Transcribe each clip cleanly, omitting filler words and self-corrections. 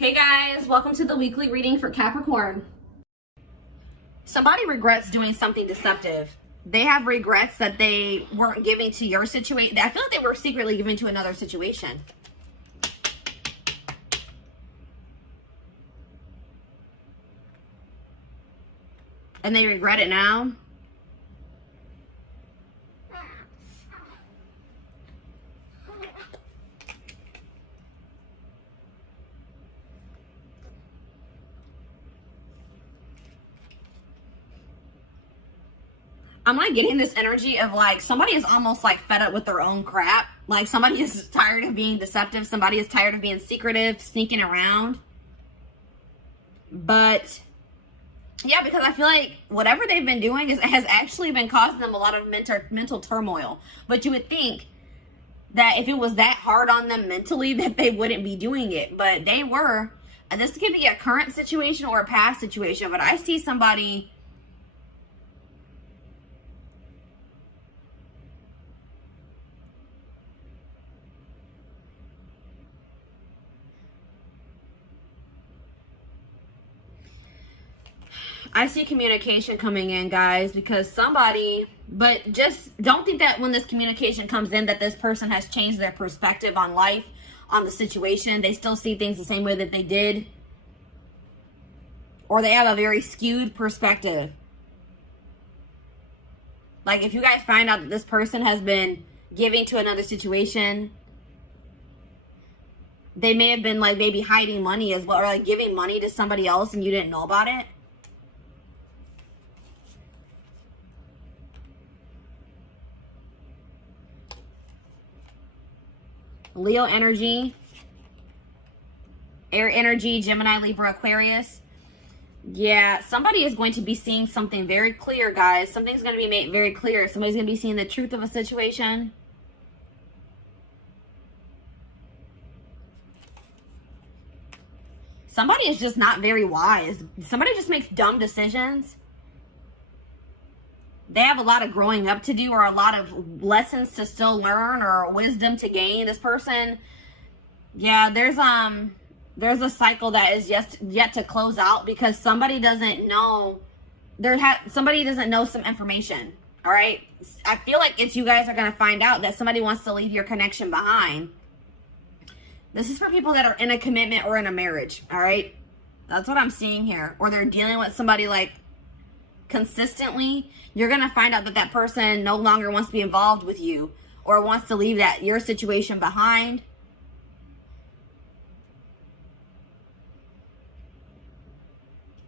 Hey guys, welcome to the weekly reading for Capricorn. Somebody regrets doing something deceptive. They have regrets that they weren't giving to your situation. I feel like they were secretly giving to another situation. And they regret it now. I'm like getting this energy of like somebody is almost like fed up with their own crap. Like somebody is tired of being deceptive. Somebody is tired of being secretive, sneaking around. But yeah, because I feel like whatever they've been doing has actually been causing them a lot of mental turmoil. But you would think that if it was that hard on them mentally that they wouldn't be doing it. But they were. And this could be a current situation or a past situation. But I see somebody... I see communication coming in, guys, because somebody, but just don't think that when this communication comes in that this person has changed their perspective on life, on the situation. They still see things the same way that they did. Or they have a very skewed perspective. Like if you guys find out that this person has been giving to another situation, they may have been like maybe hiding money as well, or like giving money to somebody else and you didn't know about it. Leo energy, air energy, Gemini, Libra, Aquarius. Yeah, somebody is going to be seeing something very clear, guys. Something's going to be made very clear. Somebody's going to be seeing the truth of a situation. Somebody is just not very wise. Somebody just makes dumb decisions. They have a lot of growing up to do, or a lot of lessons to still learn, or wisdom to gain. This person, yeah, there's a cycle that is yet to close out because somebody doesn't know. Somebody doesn't know some information. All right, I feel like it's you guys are gonna find out that somebody wants to leave your connection behind. This is for people that are in a commitment or in a marriage. All right, that's what I'm seeing here. Or they're dealing with somebody like consistently. You're going to find out that that person no longer wants to be involved with you or wants to leave your situation behind.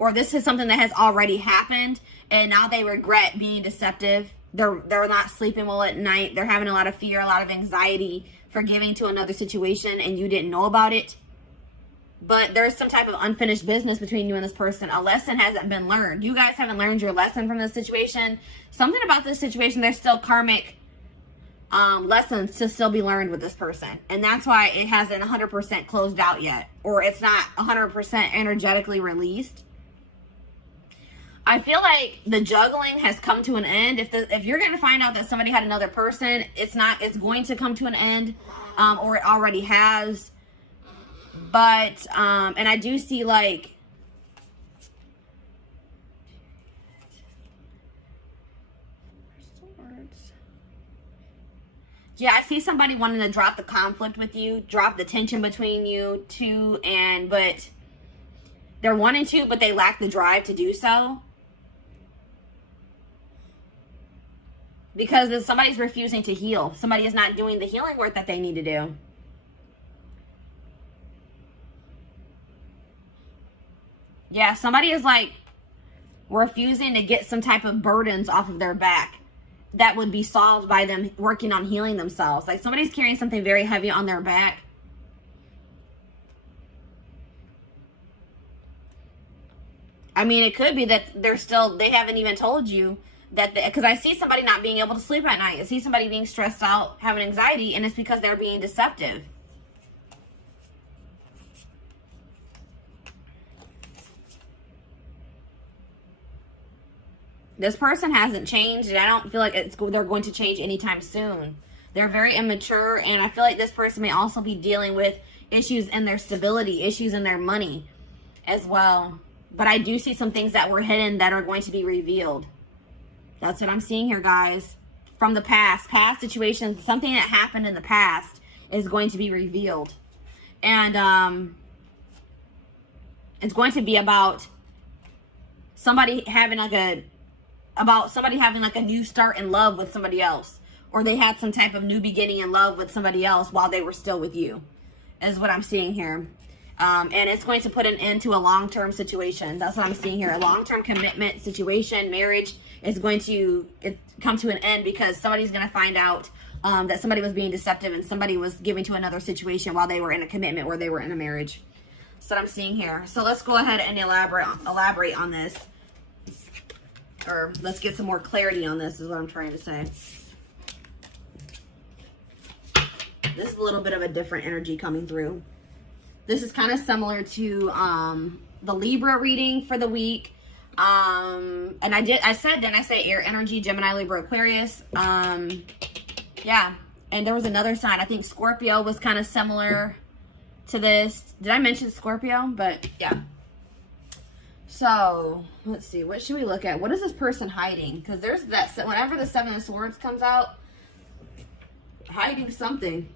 Or this is something that has already happened and now they regret being deceptive. They're not sleeping well at night. They're having a lot of fear, a lot of anxiety for giving to another situation and you didn't know about it. But there's some type of unfinished business between you and this person. A lesson hasn't been learned. You guys haven't learned your lesson from this situation. Something about this situation, there's still karmic lessons to still be learned with this person. And that's why it hasn't 100% closed out yet. Or it's not 100% energetically released. I feel like the juggling has come to an end. If you're going to find out that somebody had another person, it's going to come to an end. Or it already has. But, and I do see like, yeah, I see somebody wanting to drop the conflict with you, drop the tension between you two, but they're wanting to, but they lack the drive to do so. Because somebody's refusing to heal. Somebody is not doing the healing work that they need to do. Yeah, somebody is like refusing to get some type of burdens off of their back that would be solved by them working on healing themselves. Like somebody's carrying something very heavy on their back. I mean, it could be that they haven't even told you that, because I see somebody not being able to sleep at night. I see somebody being stressed out, having anxiety, and it's because they're being deceptive. This person hasn't changed, and I don't feel like they're going to change anytime soon. They're very immature, and I feel like this person may also be dealing with issues in their stability, issues in their money as well. But I do see some things that were hidden that are going to be revealed. That's what I'm seeing here, guys. From the past situations, something that happened in the past is going to be revealed. And it's going to be about somebody having like a new start in love with somebody else. Or they had some type of new beginning in love with somebody else while they were still with you, is what I'm seeing here. And it's going to put an end to a long-term situation. That's what I'm seeing here. A long-term commitment situation, marriage is going to come to an end because somebody's going to find out that somebody was being deceptive and somebody was giving to another situation while they were in a commitment or they were in a marriage. That's what I'm seeing here. So let's go ahead and elaborate on this. Or let's get some more clarity on this is what I'm trying to say. This is a little bit of a different energy coming through. This is kind of similar to the Libra reading for the week. And I said air energy, Gemini, Libra, Aquarius. Yeah. And there was another sign. I think Scorpio was kind of similar to this. Did I mention Scorpio? But yeah. So let's see. What should we look at? What is this person hiding? Because there's that, whenever the Seven of Swords comes out, hiding something.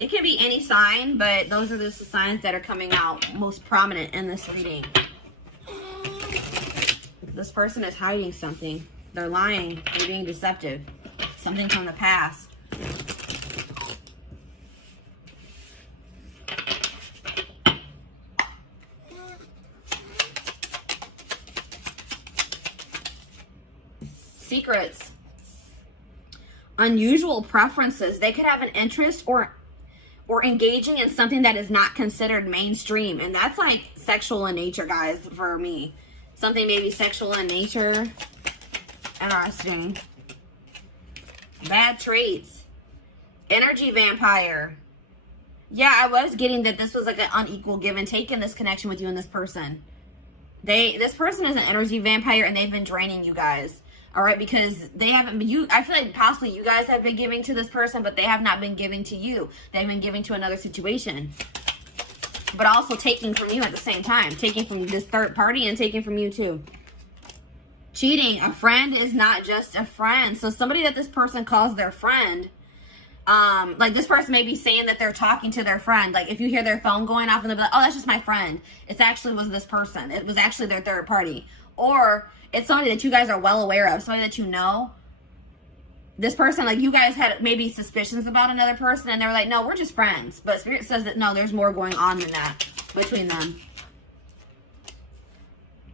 It can be any sign, but those are just the signs that are coming out most prominent in this reading. This person is hiding something. They're lying. They're being deceptive. Something from the past. Secrets. Unusual preferences. They could have an interest or engaging in something that is not considered mainstream. And that's like sexual in nature, guys, for me. Something maybe sexual in nature. Interesting. Bad traits. Energy vampire. Yeah, I was getting that this was like an unequal give and take in this connection with you and this person. This person is an energy vampire and they've been draining you guys. All right, because they haven't been, I feel like possibly you guys have been giving to this person, but they have not been giving to you. They've been giving to another situation. But also taking from you at the same time. Taking from this third party and taking from you too. Cheating. A friend is not just a friend. So somebody that this person calls their friend, like this person may be saying that they're talking to their friend. Like if you hear their phone going off and they'll be like, oh, that's just my friend. It actually was this person. It was actually their third party. Or it's somebody that you guys are well aware of, somebody that you know. This person, like you guys had maybe suspicions about another person and they were like, no, we're just friends. But Spirit says that no, there's more going on than that between them.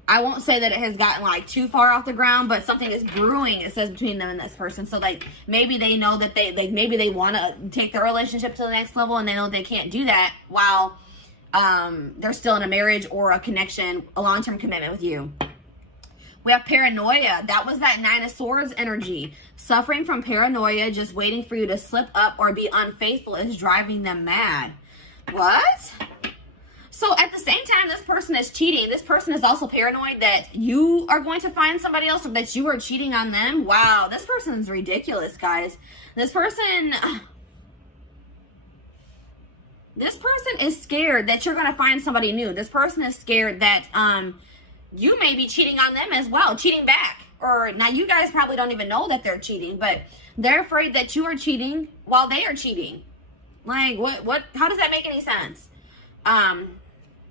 I won't say that it has gotten like too far off the ground, but something is brewing, it says, between them and this person. So like maybe they know that maybe they want to take their relationship to the next level and they know they can't do that while they're still in a marriage or a connection, a long-term commitment with you. We have paranoia. That was that Nine of Swords energy. Suffering from paranoia, just waiting for you to slip up or be unfaithful is driving them mad. What? So at the same time, this person is cheating. This person is also paranoid that you are going to find somebody else or that you are cheating on them. Wow, this person's ridiculous, guys. This person is scared that you're going to find somebody new. This person is scared that you may be cheating on them as well, cheating back. Or now you guys probably don't even know that they're cheating, but they're afraid that you are cheating while they are cheating. Like what how does that make any sense?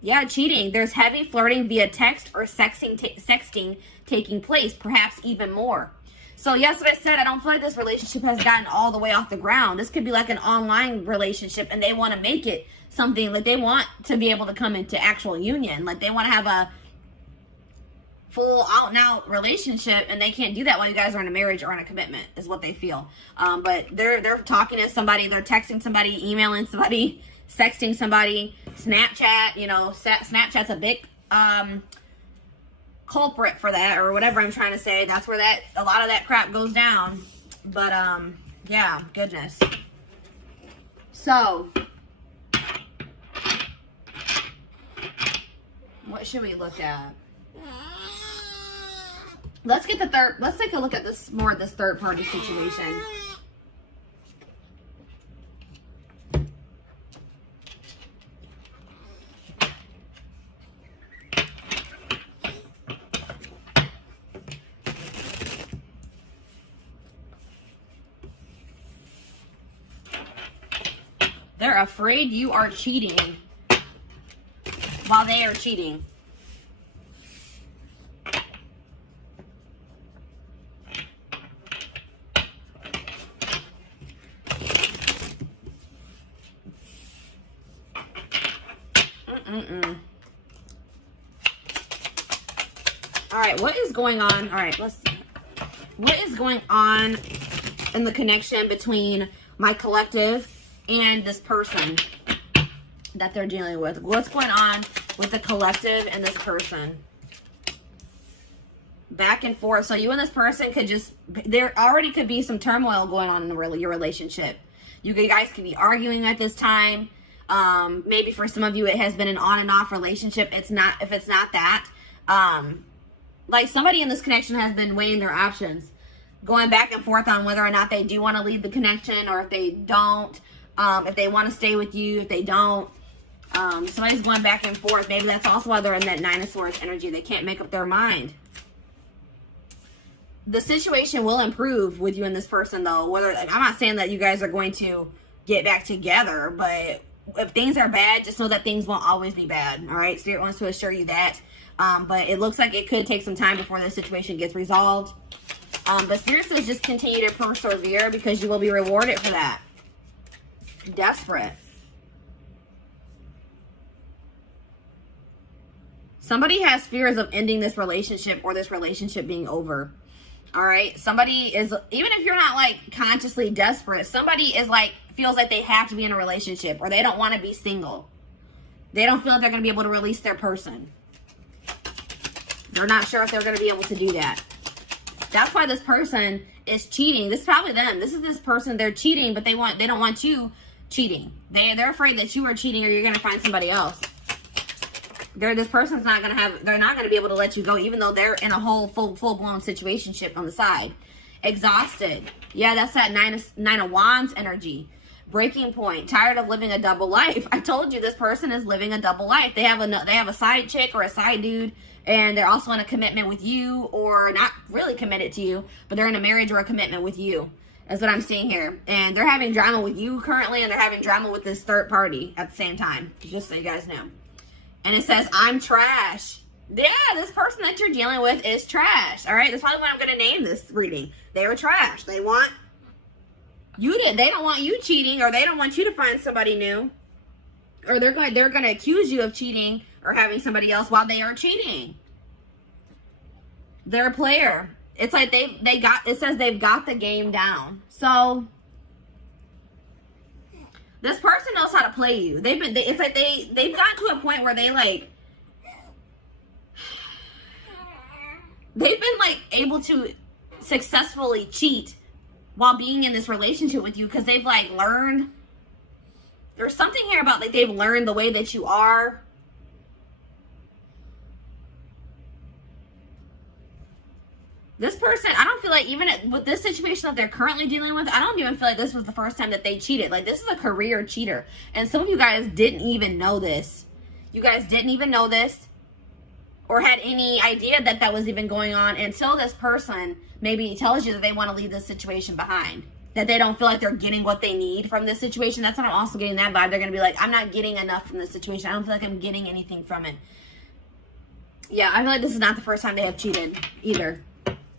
Yeah, cheating. There's heavy flirting via text or sexting taking place, perhaps even more. So yes, what I said, I don't feel like this relationship has gotten all the way off the ground. This could be like an online relationship and they want to make it something like they want to be able to come into actual union. Like they want to have a full out and out relationship and they can't do that while you guys are in a marriage or in a commitment is what they feel. But they're talking to somebody, they're texting somebody, emailing somebody, sexting somebody, Snapchat, you know, Snapchat's a big culprit for that or whatever I'm trying to say. That's where a lot of that crap goes down. But yeah, goodness. So What should we look at? Let's get the third. Let's take a look at this more of this third party situation. They're afraid you are cheating while they are cheating. All right, what is going on? All right, let's see. What is going on in the connection between my collective and this person that they're dealing with? What's going on with the collective and this person? Back and forth. So you and this person could just, there already could be some turmoil going on in your relationship. You guys could be arguing at this time. Maybe for some of you, it has been an on and off relationship. It's not, if it's not that, like somebody in this connection has been weighing their options, going back and forth on whether or not they do want to leave the connection, or if they don't, if they want to stay with you, if they don't. Somebody's going back and forth. Maybe that's also why they're in that Nine of Swords energy. They can't make up their mind. The situation will improve with you and this person, though. Whether, I'm not saying that you guys are going to get back together, but if things are bad, just know that things won't always be bad. All right, Spirit wants to assure you that. But it looks like it could take some time before the situation gets resolved. But Spirit says just continue to persevere, because you will be rewarded for that. Desperate. Somebody has fears of ending this relationship, or this relationship being over. All right. Somebody is, even if you're not like consciously desperate, somebody is like, feels like they have to be in a relationship, or they don't want to be single. They don't feel like they're going to be able to release their person. They're not sure if they're going to be able to do that. That's why this person is cheating. This is probably them. This is this person. They're cheating, but they don't want you cheating. They're afraid that you are cheating, or you're going to find somebody else. This person's not going to have, they're not going to be able to let you go, even though they're in a whole full-blown situationship on the side. Exhausted. Yeah, that's that Nine of Wands energy. Breaking point. Tired of living a double life. I told you this person is living a double life. They have a side chick or a side dude, and they're also in a commitment with you, or not really committed to you, but they're in a marriage or a commitment with you. That's what I'm seeing here. And they're having drama with you currently, and they're having drama with this third party at the same time. Just so you guys know. And it says, I'm trash. Yeah, this person that you're dealing with is trash. All right, that's probably what I'm going to name this reading. They are trash. They want you to, they don't want you cheating, or they don't want you to find somebody new. Or they're going to accuse you of cheating or having somebody else while they are cheating. They're a player. It's like it says they've got the game down. So this person knows how to play you. It's like they've gotten to a point where they've been like able to successfully cheat while being in this relationship with you, because they've like learned. There's something here about like they've learned the way that you are. This person, I don't feel like, even with this situation that they're currently dealing with, I don't even feel like this was the first time that they cheated. Like, this is a career cheater. And some of you guys didn't even know this. You guys didn't even know this, or had any idea that that was even going on, until this person maybe tells you that they want to leave this situation behind. That they don't feel like they're getting what they need from this situation. That's what I'm also getting that vibe. They're going to be like, I'm not getting enough from this situation. I don't feel like I'm getting anything from it. Yeah, I feel like this is not the first time they have cheated either.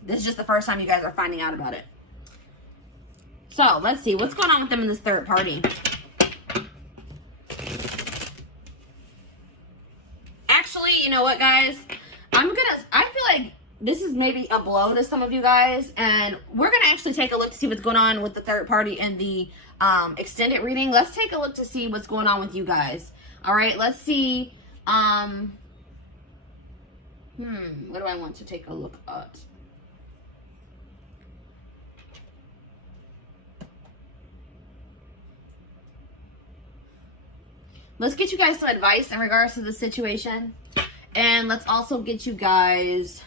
This is just the first time you guys are finding out about it. So, let's see. What's going on with them in this third party? Actually, you know what, guys? I feel like this is maybe a blow to some of you guys. And we're going to actually take a look to see what's going on with the third party in the extended reading. Let's take a look to see what's going on with you guys. All right, let's see. What do I want to take a look at? Let's get you guys some advice in regards to the situation. And let's also get you guys,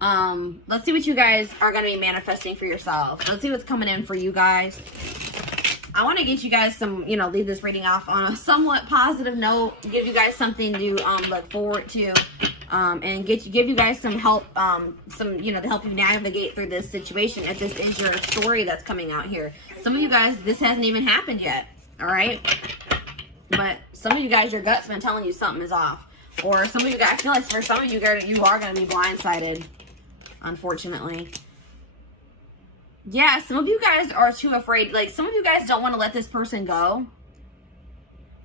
let's see what you guys are going to be manifesting for yourself. Let's see what's coming in for you guys. I want to get you guys some, you know, leave this reading off on a somewhat positive note, give you guys something to look forward to, and give you guys some help, you know, to help you navigate through this situation, if this is your story that's coming out here. Some of you guys, this hasn't even happened yet, all right? But some of you guys, your gut's been telling you something is off. Or some of you guys, I feel like for some of you guys, you are going to be blindsided, unfortunately. Yeah, some of you guys are too afraid. Like, some of you guys don't want to let this person go.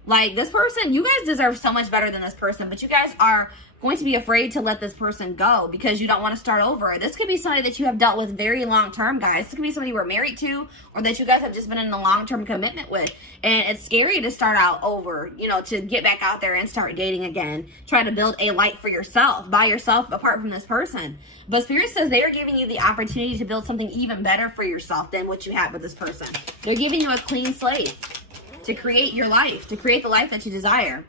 Like, this person, you guys deserve so much better than this person, but you guys are going to be afraid to let this person go because you don't want to start over. This could be somebody that you have dealt with very long term, guys. This could be somebody you were married to, or that you guys have just been in a long-term commitment with. And it's scary to start out over, you know, to get back out there and start dating again. Try to build a life for yourself, by yourself, apart from this person. But Spirit says they are giving you the opportunity to build something even better for yourself than what you had with this person. They're giving you a clean slate to create your life, to create the life that you desire.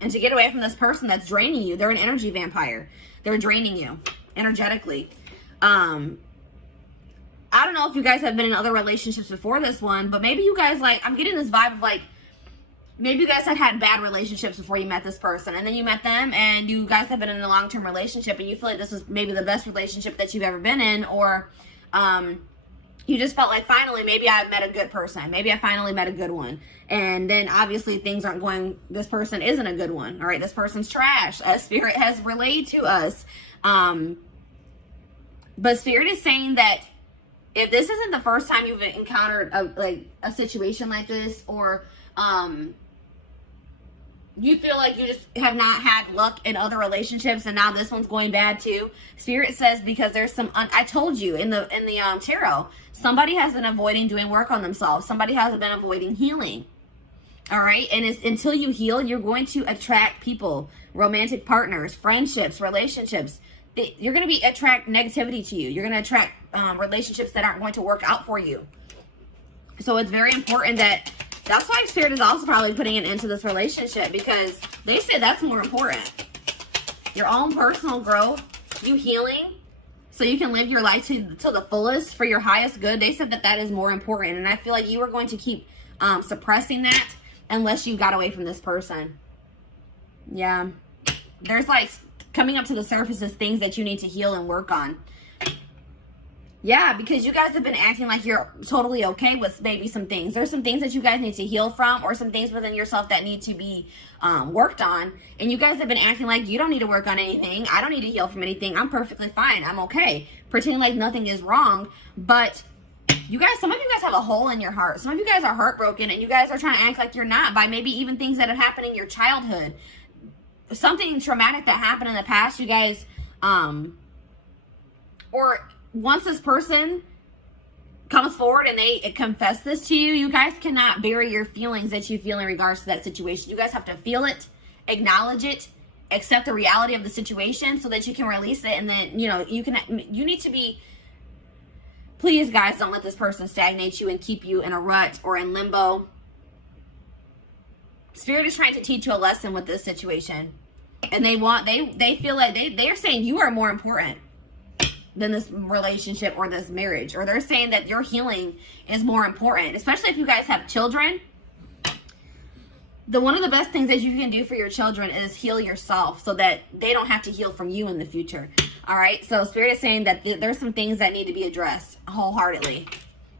And to get away from this person that's draining you. They're an energy vampire. They're draining you energetically. I don't know if you guys have been in other relationships before this one, but maybe you guys, like, I'm getting this vibe of, like, maybe you guys have had bad relationships before you met this person, and then you met them, and you guys have been in a long-term relationship, and you feel like this was maybe the best relationship that you've ever been in, or you just felt like, finally, maybe I met a good person. Maybe I finally met a good one. And then obviously things aren't going, this person isn't a good one. All right, this person's trash, as Spirit has relayed to us. But Spirit is saying that if this isn't the first time you've encountered a situation like this, or you feel like you just have not had luck in other relationships and now this one's going bad too, Spirit says because there's some, I told you in the tarot, somebody has been avoiding doing work on themselves. Somebody has been avoiding healing. All right. And it's, until you heal, you're going to attract people, romantic partners, friendships, relationships. You're going to attract negativity to you. You're going to attract relationships that aren't going to work out for you. So it's very important that's why Spirit is also probably putting an end to this relationship, because they say that's more important. Your own personal growth, you healing, so you can live your life to the fullest for your highest good. They said that is more important. And I feel like you were going to keep suppressing that unless you got away from this person. Yeah. There's like coming up to the surface is things that you need to heal and work on. Yeah, because you guys have been acting like you're totally okay with maybe some things. There's some things that you guys need to heal from, or some things within yourself that need to be worked on. And you guys have been acting like you don't need to work on anything. I don't need to heal from anything. I'm perfectly fine. I'm okay. Pretending like nothing is wrong. But you guys, some of you guys have a hole in your heart. Some of you guys are heartbroken, and you guys are trying to act like you're not by maybe even things that have happened in your childhood. Something traumatic that happened in the past, you guys, or once this person comes forward and they confess this to you, you guys cannot bury your feelings that you feel in regards to that situation. You guys have to feel it, acknowledge it, accept the reality of the situation so that you can release it. And then, you know, you need to be, please guys, don't let this person stagnate you and keep you in a rut or in limbo. Spirit is trying to teach you a lesson with this situation. And they feel like they are saying you are more important than this relationship or this marriage. Or they're saying that your healing is more important, especially if you guys have children. One of the best things that you can do for your children is heal yourself so that they don't have to heal from you in the future. All right. So Spirit is saying that there's some things that need to be addressed wholeheartedly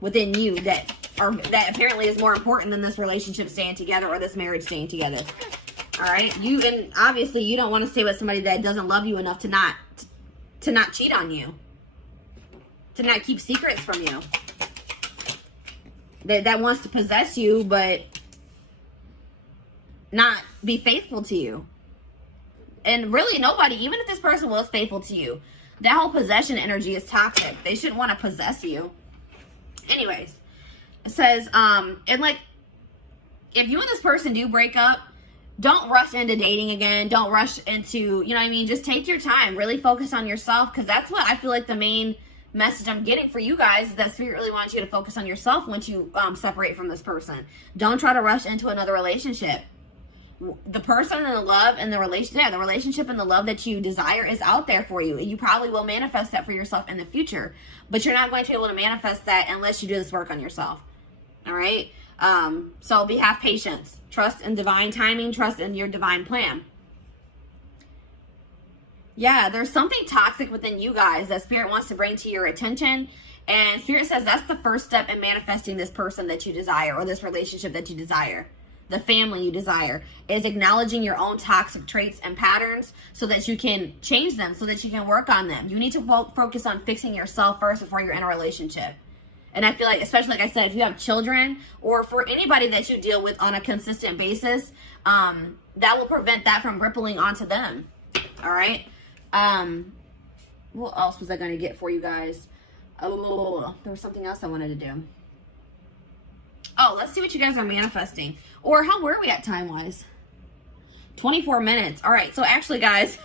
within you that apparently is more important than this relationship staying together or this marriage staying together. All right. And obviously you don't want to stay with somebody that doesn't love you enough to not cheat on you, to not keep secrets from you, that wants to possess you but not be faithful to you. And really nobody, even if this person was faithful to you, that whole possession energy is toxic. They shouldn't want to possess you. Anyways, it says, and like, if you and this person do break up, don't rush into dating again. Don't rush into, you know what I mean? Just take your time. Really focus on yourself, because that's what I feel like the main message I'm getting for you guys is that Spirit really wants you to focus on yourself once you separate from this person. Don't try to rush into another relationship. the person and the love and the relationship, the relationship and the love that you desire is out there for you. You probably will manifest that for yourself in the future, but you're not going to be able to manifest that unless you do this work on yourself. All right. So have patience, trust in divine timing, trust in your divine plan. Yeah, there's something toxic within you guys that Spirit wants to bring to your attention. And Spirit says that's the first step in manifesting this person that you desire, or this relationship that you desire. The family you desire is acknowledging your own toxic traits and patterns so that you can change them, so that you can work on them. You need to focus on fixing yourself first before you're in a relationship. And I feel like, especially like I said, if you have children or for anybody that you deal with on a consistent basis, that will prevent that from rippling onto them. All right. What else was I going to get for you guys? Oh, there was something else I wanted to do. Oh, let's see what you guys are manifesting. Or how were we at time-wise? 24 minutes. All right. So actually, guys,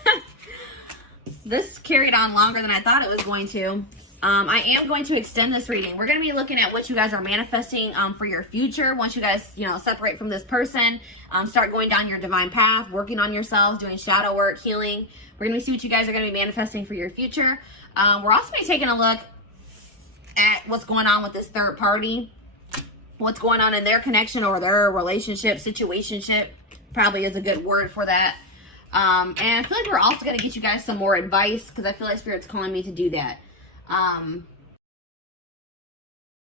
this carried on longer than I thought it was going to. I am going to extend this reading. We're going to be looking at what you guys are manifesting for your future. Once you guys, separate from this person, start going down your divine path, working on yourselves, doing shadow work, healing. We're going to see what you guys are going to be manifesting for your future. We're also going to be taking a look at what's going on with this third party. What's going on in their connection or their relationship, situationship, probably is a good word for that. And I feel like we're also going to get you guys some more advice because I feel like Spirit's calling me to do that.